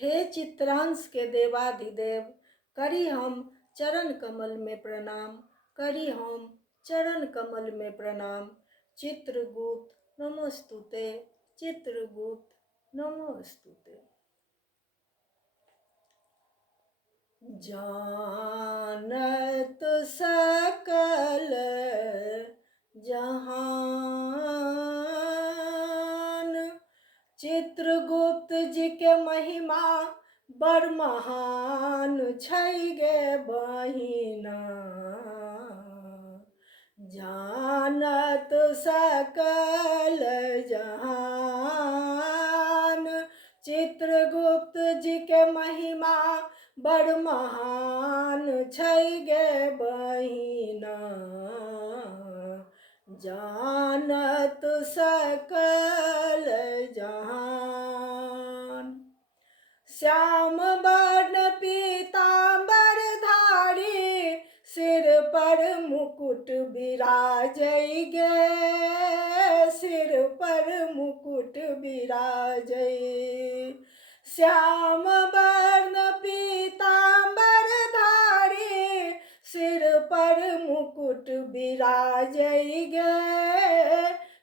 हे चित्रांश के देवाधिदेव, करी हम चरण कमल में प्रणाम, करी हम चरण कमल में प्रणाम। चित्रगुप्त नमोस्तुते, चित्रगुप्त नमोस्तुते। जानत सकल जहान, चित्रगुप्त जी के महिमा बड़ महान छै गे बहिना। जानत सकल जहान, चित्रगुप्त जी के महिमा बड़ महान छै गे बहिना। जानत सकल जहान। श्याम वर्ण पीताम्बर धारी, सिर पर मुकुट बिराजै गे, सिर पर मुकुट बिराजै। श्याम वर्ण पीताम्बर धारी, सिर पर मुकुट बिराजै गे,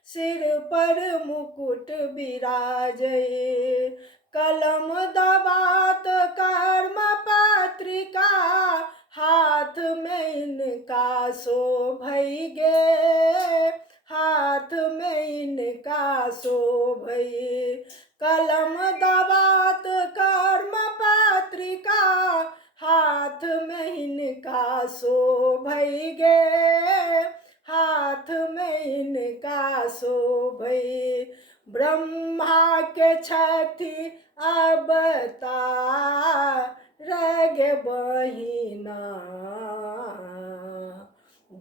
सिर पर मुकुट बिराजै। कलम दबात कर्म पत्रिका, हाथ में इनका शोभै गे, हाथ में इनका शोभै। कलम दबात कर्म पत्रिका, हाथ में इनका शोभै गे, हाथ में इनका शोभै। ब्रह्मा के छठी अवतार गे बहिना।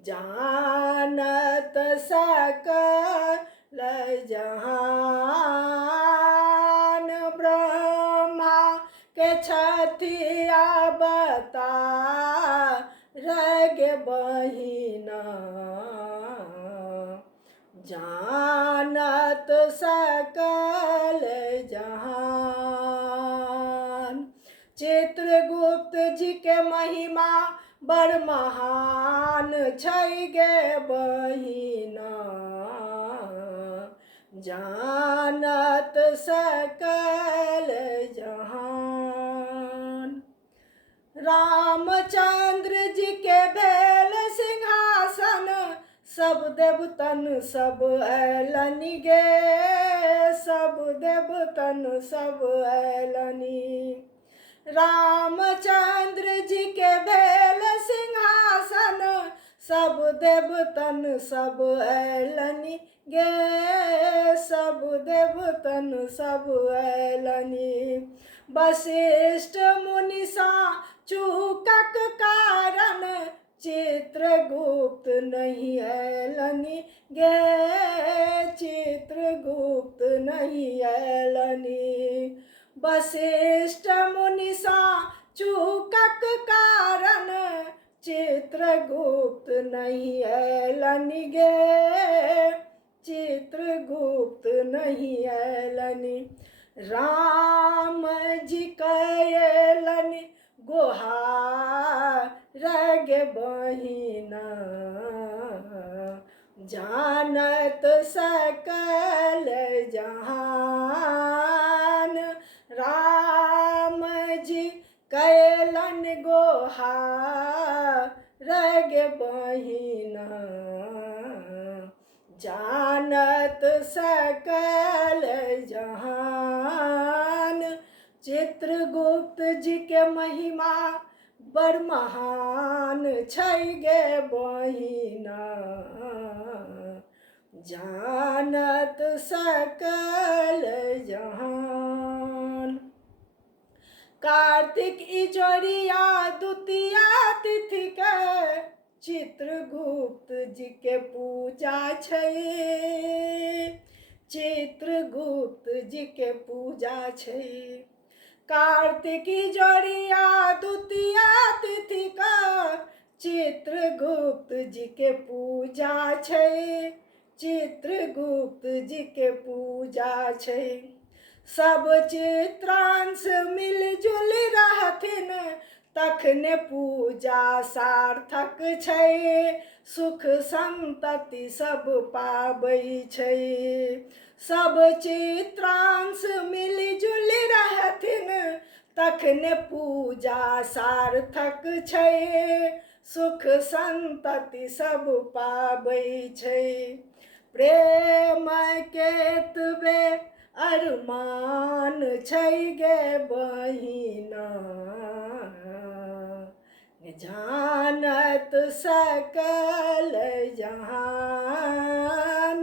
जानत सकल जहान, ब्रह्मा के छठी अवतार गे बहिना। जानत सकल जहान। चित्रगुप्त जी के महिमा बड़ महान छै गे बहिना। जानत सकल जहान। रामचंद्र जी के भेल सिंहासन, सब देवतन सब अयलनि गे, सब देवतन सब अयलनि। रामचंद्र जी के भेल सिंहासन, सब देवतन सब अयलनि गे, सब देवतन सब अयलनि। वशिष्ठ मुनि सा चूकक कारण, चित्रगुप्त नहीं अयलनि गे, चित्रगुप्त नहीं अयलनि। वशिष्ठ मुनि सा चूकक कारण, चित्रगुप्त नहीं अयलनि गे, चित्रगुप्त नहीं अयलनि। राम जी कयलनि गुहार गे बहिना। जानत सकल जहान, राम जी कयलनि गुहार गे बहिना। जानत सकल जहान। चित्रगुप्त जी के महिमा बड़ महान छै गे बहिना। जानत सकल जहान। कार्तिक इजोरिया द्वितीया तिथि के, चित्रगुप्त जी के पूजा छै, चित्रगुप्त जी के पूजा छै। कार्तिक इजोरिया द्वितीया तिथि का, चित्रगुप्त जी के पूजा छै, चित्रगुप्त जी के पूजा छै। सब चित्रांश मिलजुल रहथिन तखने पूजा सार्थक छै, सुख संतति सब पाबै छै। सब चित्रांश मिलजुल रहथिन तखने पूजा सार्थक छै, सुख संतति सब पाबै छै। प्रेम के एतबे अरमान छै गे बहिना, जानत सकल जहान।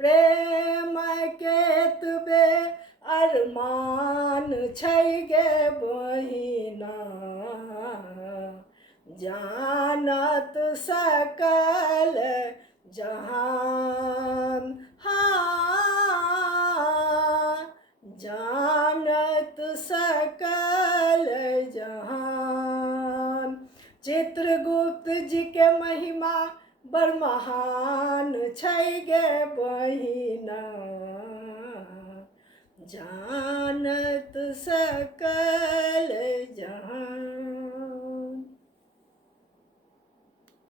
प्रेम के एतबे अरमान छै गे बहिना, जानत सकल जहान। हाँ, जानत सकल जहान। चित्रगुप्त जी के महिमा बड़ महान छै गे बहिना, जानत सकल